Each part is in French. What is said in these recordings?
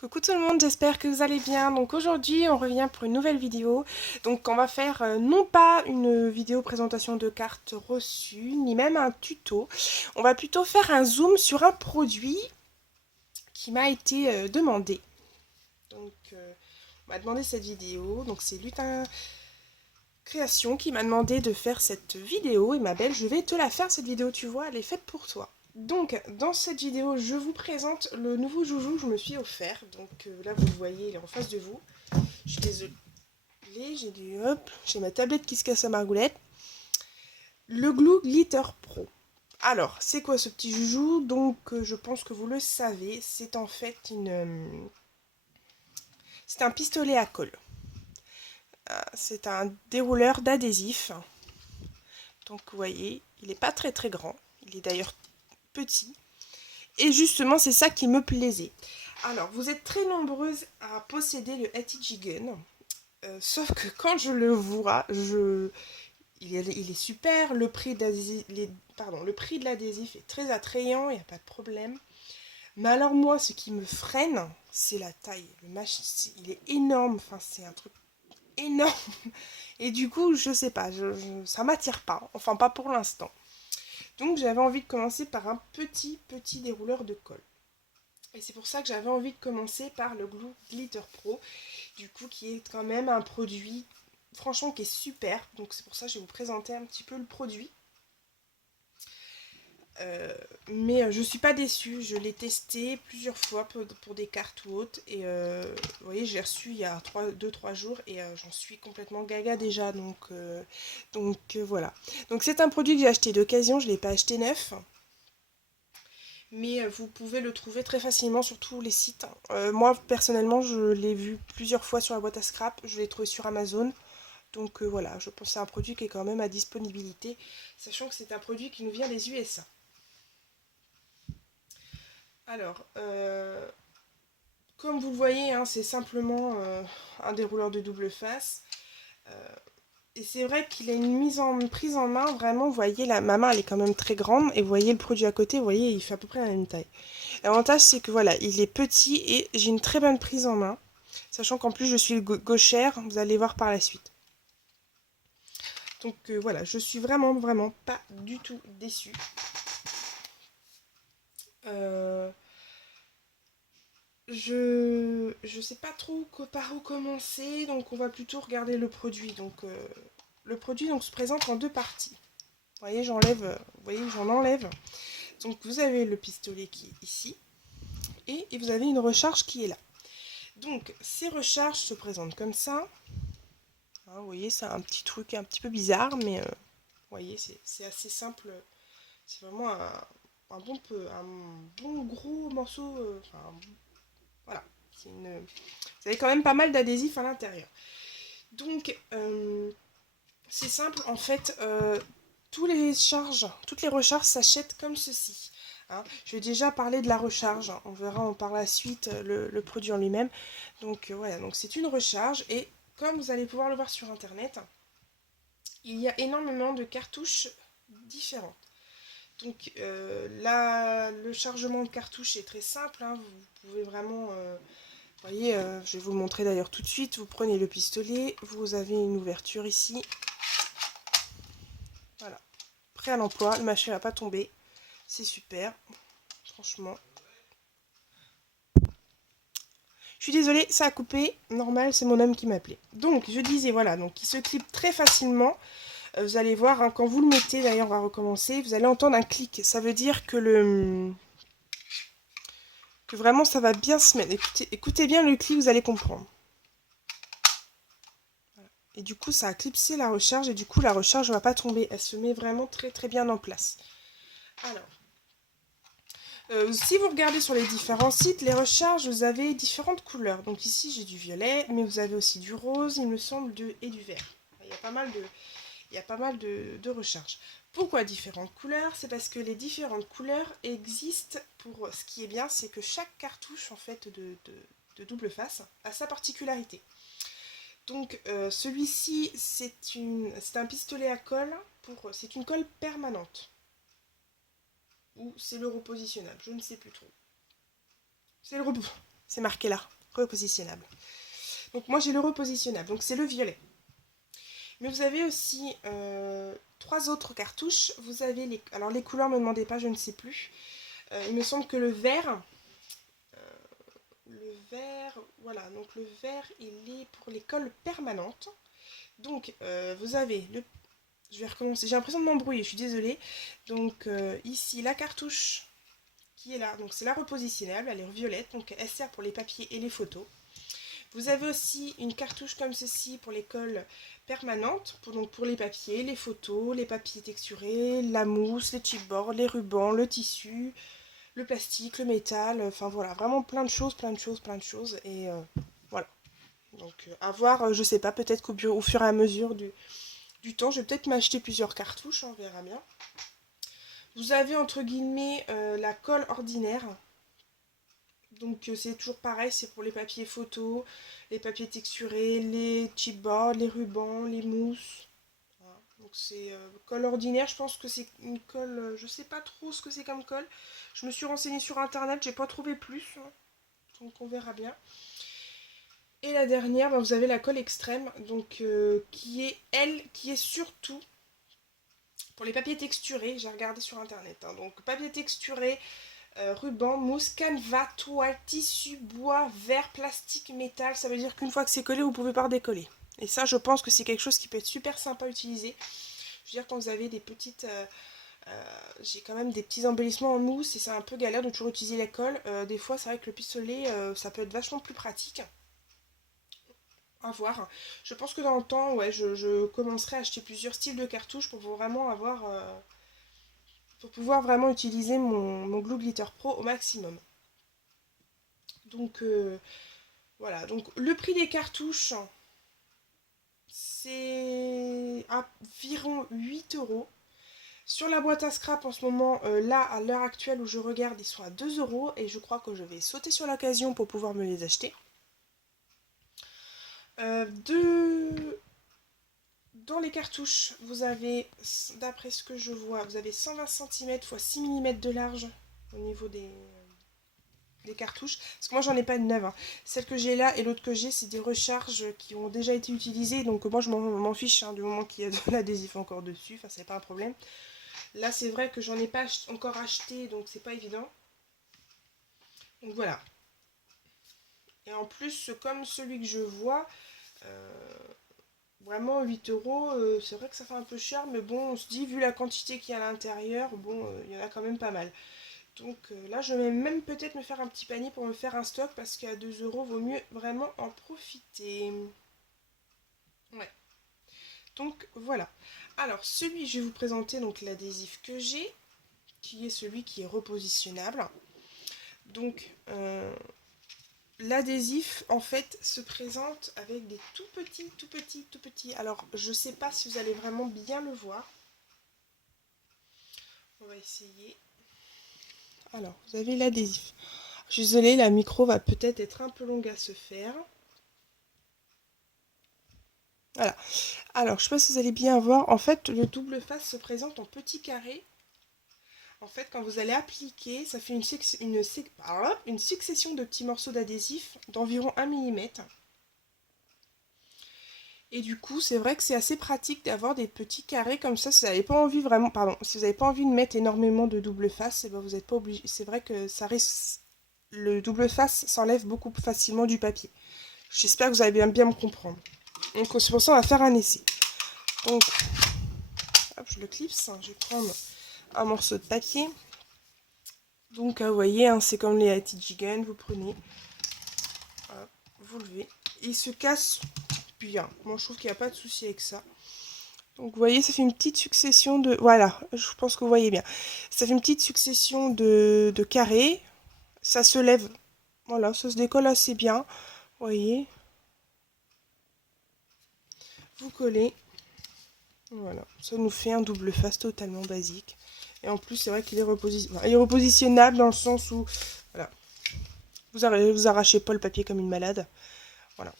Coucou tout le monde, j'espère que vous allez bien. Donc aujourd'hui on revient pour une nouvelle vidéo. Donc on va faire non pas une vidéo présentation de cartes reçues, ni même un tuto. On va plutôt faire un zoom sur un produit qui m'a été demandé. Donc on m'a demandé cette vidéo. Donc c'est Lutin Création qui m'a demandé de faire cette vidéo. Et ma belle, je vais te la faire cette vidéo, tu vois, elle est faite pour toi. Donc, dans cette vidéo, je vous présente le nouveau joujou que je me suis offert. Donc là, vous le voyez, il est en face de vous. Je suis désolée, j'ai ma tablette qui se casse à margoulette. Le Glue Glitter Pro. Alors, c'est quoi ce petit joujou? Donc, je pense que vous le savez, c'est en fait c'est un pistolet à colle. C'est un dérouleur d'adhésif. Donc, vous voyez, il n'est pas très très grand. Il est d'ailleurs petit. Et justement, c'est ça qui me plaisait. Alors, vous êtes très nombreuses à posséder le ATG Gun. Sauf que quand je le vois, il est super. Le prix de l'adhésif est très attrayant, il n'y a pas de problème. Mais alors moi, ce qui me freine, c'est la taille. Il est énorme. Enfin, c'est un truc énorme. Et du coup, je sais pas, ça m'attire pas. Enfin, pas pour l'instant. Donc, j'avais envie de commencer par un petit dérouleur de colle. Et c'est pour ça que j'avais envie de commencer par le Glue Glitter Pro, du coup qui est quand même un produit franchement qui est super. Donc c'est pour ça que je vais vous présenter un petit peu le produit. Mais je suis pas déçue, je l'ai testé plusieurs fois pour des cartes ou autres. Et vous voyez, j'ai reçu il y a 2-3 jours et j'en suis complètement gaga déjà. Donc voilà. Donc c'est un produit que j'ai acheté d'occasion, je ne l'ai pas acheté neuf. Mais vous pouvez le trouver très facilement sur tous les sites. Moi, personnellement, je l'ai vu plusieurs fois sur la boîte à scrap. Je l'ai trouvé sur Amazon. Donc voilà, je pense que c'est un produit qui est quand même à disponibilité, sachant que c'est un produit qui nous vient des USA. Alors, comme vous le voyez, hein, c'est simplement un dérouleur de double face. Et c'est vrai qu'il a une prise en main, vraiment, vous voyez, ma main, elle est quand même très grande. Et vous voyez le produit à côté, vous voyez, il fait à peu près la même taille. L'avantage, c'est que voilà, il est petit et j'ai une très bonne prise en main. Sachant qu'en plus, je suis gauchère, vous allez voir par la suite. Donc voilà, je suis vraiment pas du tout déçue. Euh, je sais pas trop par où commencer, donc on va plutôt regarder le produit. Donc le produit donc, se présente en deux parties. Vous voyez, vous voyez, j'en enlève. Donc vous avez le pistolet qui est ici et vous avez une recharge qui est là. Donc ces recharges se présentent comme ça. Hein, vous voyez, c'est un petit truc un petit peu bizarre, mais vous voyez, c'est assez simple. C'est vraiment un bon gros morceau. Voilà. Vous avez quand même pas mal d'adhésifs à l'intérieur. Donc, c'est simple, en fait, toutes les recharges s'achètent comme ceci. Hein. Je vais déjà parler de la recharge, on verra par la suite le produit en lui-même. Donc voilà, donc c'est une recharge et comme vous allez pouvoir le voir sur internet, il y a énormément de cartouches différentes. Donc le chargement de cartouche est très simple, hein, vous pouvez vraiment... vous voyez, je vais vous le montrer d'ailleurs tout de suite. Vous prenez le pistolet, vous avez une ouverture ici. Voilà, prêt à l'emploi, le machin va pas tomber. C'est super, franchement. Je suis désolée, ça a coupé. Normal, c'est mon homme qui m'appelait. Donc, je disais, voilà, donc il se clip très facilement. Vous allez voir, hein, quand vous le mettez, d'ailleurs, on va recommencer, vous allez entendre un clic. Ça veut dire que vraiment, ça va bien se mettre. Écoutez bien le clic, vous allez comprendre. Et du coup, ça a clipsé la recharge et du coup, la recharge ne va pas tomber. Elle se met vraiment très bien en place. Alors, si vous regardez sur les différents sites, les recharges, vous avez différentes couleurs. Donc ici, j'ai du violet, mais vous avez aussi du rose, il me semble, et du vert. Il y a pas mal de recharges. Pourquoi différentes couleurs? C'est parce que les différentes couleurs existent pour... Ce qui est bien, c'est que chaque cartouche, en fait, de double face a sa particularité. Donc celui-ci, c'est un pistolet à colle, c'est une colle permanente. Ou c'est le repositionnable, je ne sais plus trop. C'est le C'est marqué là, repositionnable. Donc moi j'ai le repositionnable, donc c'est le violet. Mais vous avez aussi 3 autres cartouches. Vous avez les... Alors les couleurs, ne me demandez pas, je ne sais plus. Il me semble que le vert... voilà, donc le vert, il est pour les colles permanentes. Donc vous avez le... Je vais recommencer, j'ai l'impression de m'embrouiller, je suis désolée. Donc ici, la cartouche qui est là, donc c'est la repositionnable, elle est violette, donc elle sert pour les papiers et les photos. Vous avez aussi une cartouche comme ceci pour les colles permanentes, donc pour les papiers, les photos, les papiers texturés, la mousse, les chipboards, les rubans, le tissu, le plastique, le métal, enfin voilà, vraiment plein de choses, plein de choses, plein de choses. Et voilà. Donc à voir, je sais pas, peut-être au fur et à mesure du temps, je vais peut-être m'acheter plusieurs cartouches, on verra bien. Vous avez entre guillemets la colle ordinaire. Donc c'est toujours pareil, c'est pour les papiers photos, les papiers texturés, les chipboards, les rubans, les mousses. Voilà. Donc c'est colle ordinaire, je pense que c'est une colle, je sais pas trop ce que c'est comme colle. Je me suis renseignée sur internet, j'ai pas trouvé plus, hein. Donc on verra bien. Et la dernière, vous avez la colle extrême, donc qui est surtout pour les papiers texturés, j'ai regardé sur internet, hein. Donc papier texturé, ruban, mousse, canevas, toile, tissu, bois, verre, plastique, métal. Ça veut dire qu'une fois que c'est collé, vous pouvez pas redécoller. Et ça, je pense que c'est quelque chose qui peut être super sympa à utiliser. Je veux dire, quand vous avez des petites... j'ai quand même des petits embellissements en mousse et c'est un peu galère de toujours utiliser la colle. Des fois, c'est vrai que le pistolet, ça peut être vachement plus pratique. À voir. Je pense que dans le temps, ouais, je commencerai à acheter plusieurs styles de cartouches pour vraiment avoir... pour pouvoir vraiment utiliser mon Glue Glitter Pro au maximum. Donc voilà, donc le prix des cartouches, c'est environ 8 euros. Sur la boîte à scrap en ce moment, là à l'heure actuelle où je regarde, ils sont à 2 euros et je crois que je vais sauter sur l'occasion pour pouvoir me les acheter. Dans les cartouches, vous avez, d'après ce que je vois, vous avez 120 cm x 6 mm de large au niveau des cartouches. Parce que moi j'en ai pas de neuve, hein. Celle que j'ai là et l'autre que j'ai, c'est des recharges qui ont déjà été utilisées. Donc moi je m'en fiche, hein, du moment qu'il y a de l'adhésif encore dessus. Enfin c'est pas un problème. Là c'est vrai que j'en ai pas encore acheté, donc c'est pas évident. Donc voilà. Et en plus, comme celui que je vois, vraiment 8 euros, c'est vrai que ça fait un peu cher. Mais bon, on se dit, vu la quantité qu'il y a à l'intérieur, bon, il y en a quand même pas mal. Donc là, je vais même peut-être me faire un petit panier pour me faire un stock parce qu'à 2 euros, vaut mieux vraiment en profiter. Ouais. Donc voilà. Alors, je vais vous présenter donc l'adhésif que j'ai, qui est celui qui est repositionnable. Donc, l'adhésif, en fait, se présente avec des tout petits, tout petits, tout petits. Alors, je sais pas si vous allez vraiment bien le voir. On va essayer. Alors, vous avez l'adhésif. Je suis désolée, la micro va peut-être être un peu longue à se faire. Voilà. Alors, je ne sais pas si vous allez bien voir. En fait, le double face se présente en petits carrés. En fait, quand vous allez appliquer, ça fait une succession de petits morceaux d'adhésif d'environ 1 mm. Et du coup, c'est vrai que c'est assez pratique d'avoir des petits carrés comme ça. Si vous n'avez pas envie vraiment, pardon, si vous n'avez pas envie de mettre énormément de double face, eh ben vous n'êtes pas obligé. C'est vrai que ça risque, le double face s'enlève beaucoup plus facilement du papier. J'espère que vous allez bien me comprendre. Donc c'est pour ça qu'on va faire un essai. Donc, hop, je le clipse. Je vais prendre un morceau de papier. Donc vous voyez, hein, c'est comme les TG Gun, vous prenez, hop, vous levez. Il se casse bien. Moi je trouve qu'il n'y a pas de souci avec ça. Donc vous voyez, ça fait une petite succession de... Voilà, je pense que vous voyez bien. Ça fait une petite succession de carrés. Ça se lève. Voilà, ça se décolle assez bien. Vous voyez. Vous collez. Voilà, ça nous fait un double face totalement basique. Et en plus, c'est vrai qu'il est, il est repositionnable dans le sens où, voilà, vous arrachez pas le papier comme une malade. Voilà.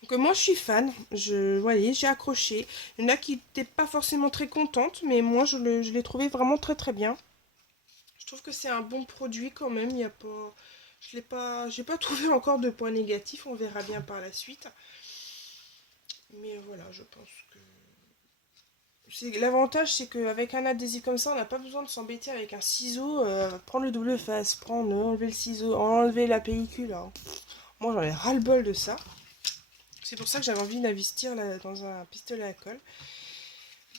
Donc moi, je suis fan. Vous voyez, j'ai accroché. Il y en a qui n'étaient pas forcément très contentes, mais moi, je l'ai trouvé vraiment très très bien. Je trouve que c'est un bon produit quand même. Il n'y a pas... j'ai pas trouvé encore de points négatifs, on verra bien par la suite. Mais voilà, je pense que l'avantage, c'est qu'avec un adhésif comme ça, on n'a pas besoin de s'embêter avec un ciseau, prendre le double face, enlever le ciseau, enlever la pellicule, hein. Moi, j'en ai ras-le-bol de ça. C'est pour ça que j'avais envie d'investir dans un pistolet à colle.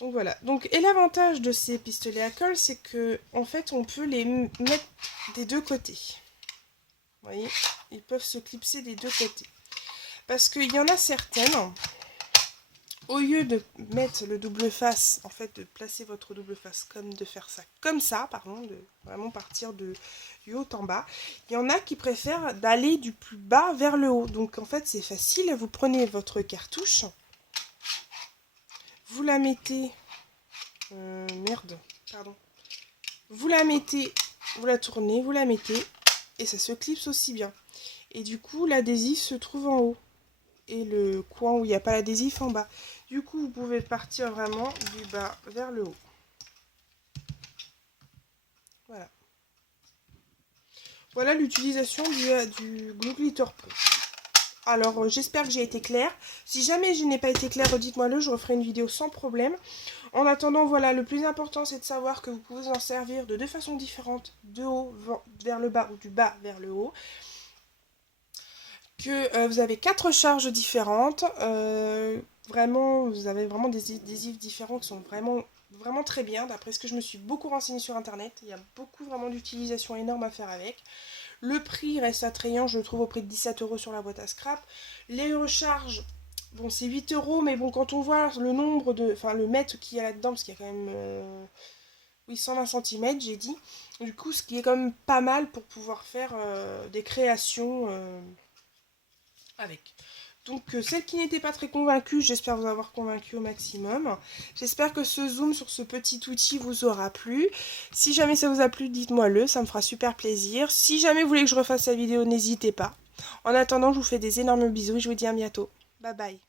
Donc voilà. Donc, et l'avantage de ces pistolets à colle, c'est que en fait, on peut les mettre des deux côtés. Vous voyez, ils peuvent se clipser des deux côtés. Parce qu'il y en a certaines, au lieu de mettre le double face, en fait, de placer votre double face comme de faire ça comme ça, pardon, de vraiment partir du haut en bas, il y en a qui préfèrent d'aller du plus bas vers le haut. Donc en fait, c'est facile, vous prenez votre cartouche, vous la mettez, vous la mettez, vous la tournez, vous la mettez, et ça se clipse aussi bien. Et du coup, l'adhésif se trouve en haut, et le coin où il n'y a pas l'adhésif en bas. Du coup, vous pouvez partir vraiment du bas vers le haut. Voilà. Voilà l'utilisation du Glue Glitter Pro. Alors, j'espère que j'ai été claire. Si jamais je n'ai pas été claire, dites-moi-le, je referai une vidéo sans problème. En attendant, voilà, le plus important, c'est de savoir que vous pouvez vous en servir de deux façons différentes, de haut vers le bas ou du bas vers le haut. Que vous avez 4 charges différentes. Vraiment, vous avez vraiment des adhésifs différents qui sont vraiment très bien. D'après ce que je me suis beaucoup renseignée sur internet, il y a beaucoup vraiment d'utilisation énorme à faire avec. Le prix reste attrayant, je le trouve au prix de 17 € sur la boîte à scrap. Les recharges, bon c'est 8 €, mais bon quand on voit le nombre de, enfin le mètre qu'il y a là-dedans, parce qu'il y a quand même, oui 120 cm j'ai dit. Du coup ce qui est quand même pas mal pour pouvoir faire des créations avec. Donc celle qui n'était pas très convaincue, j'espère vous avoir convaincu au maximum. J'espère que ce zoom sur ce petit outil vous aura plu. Si jamais ça vous a plu, dites-moi-le, ça me fera super plaisir. Si jamais vous voulez que je refasse la vidéo, n'hésitez pas. En attendant, je vous fais des énormes bisous et je vous dis à bientôt. Bye bye.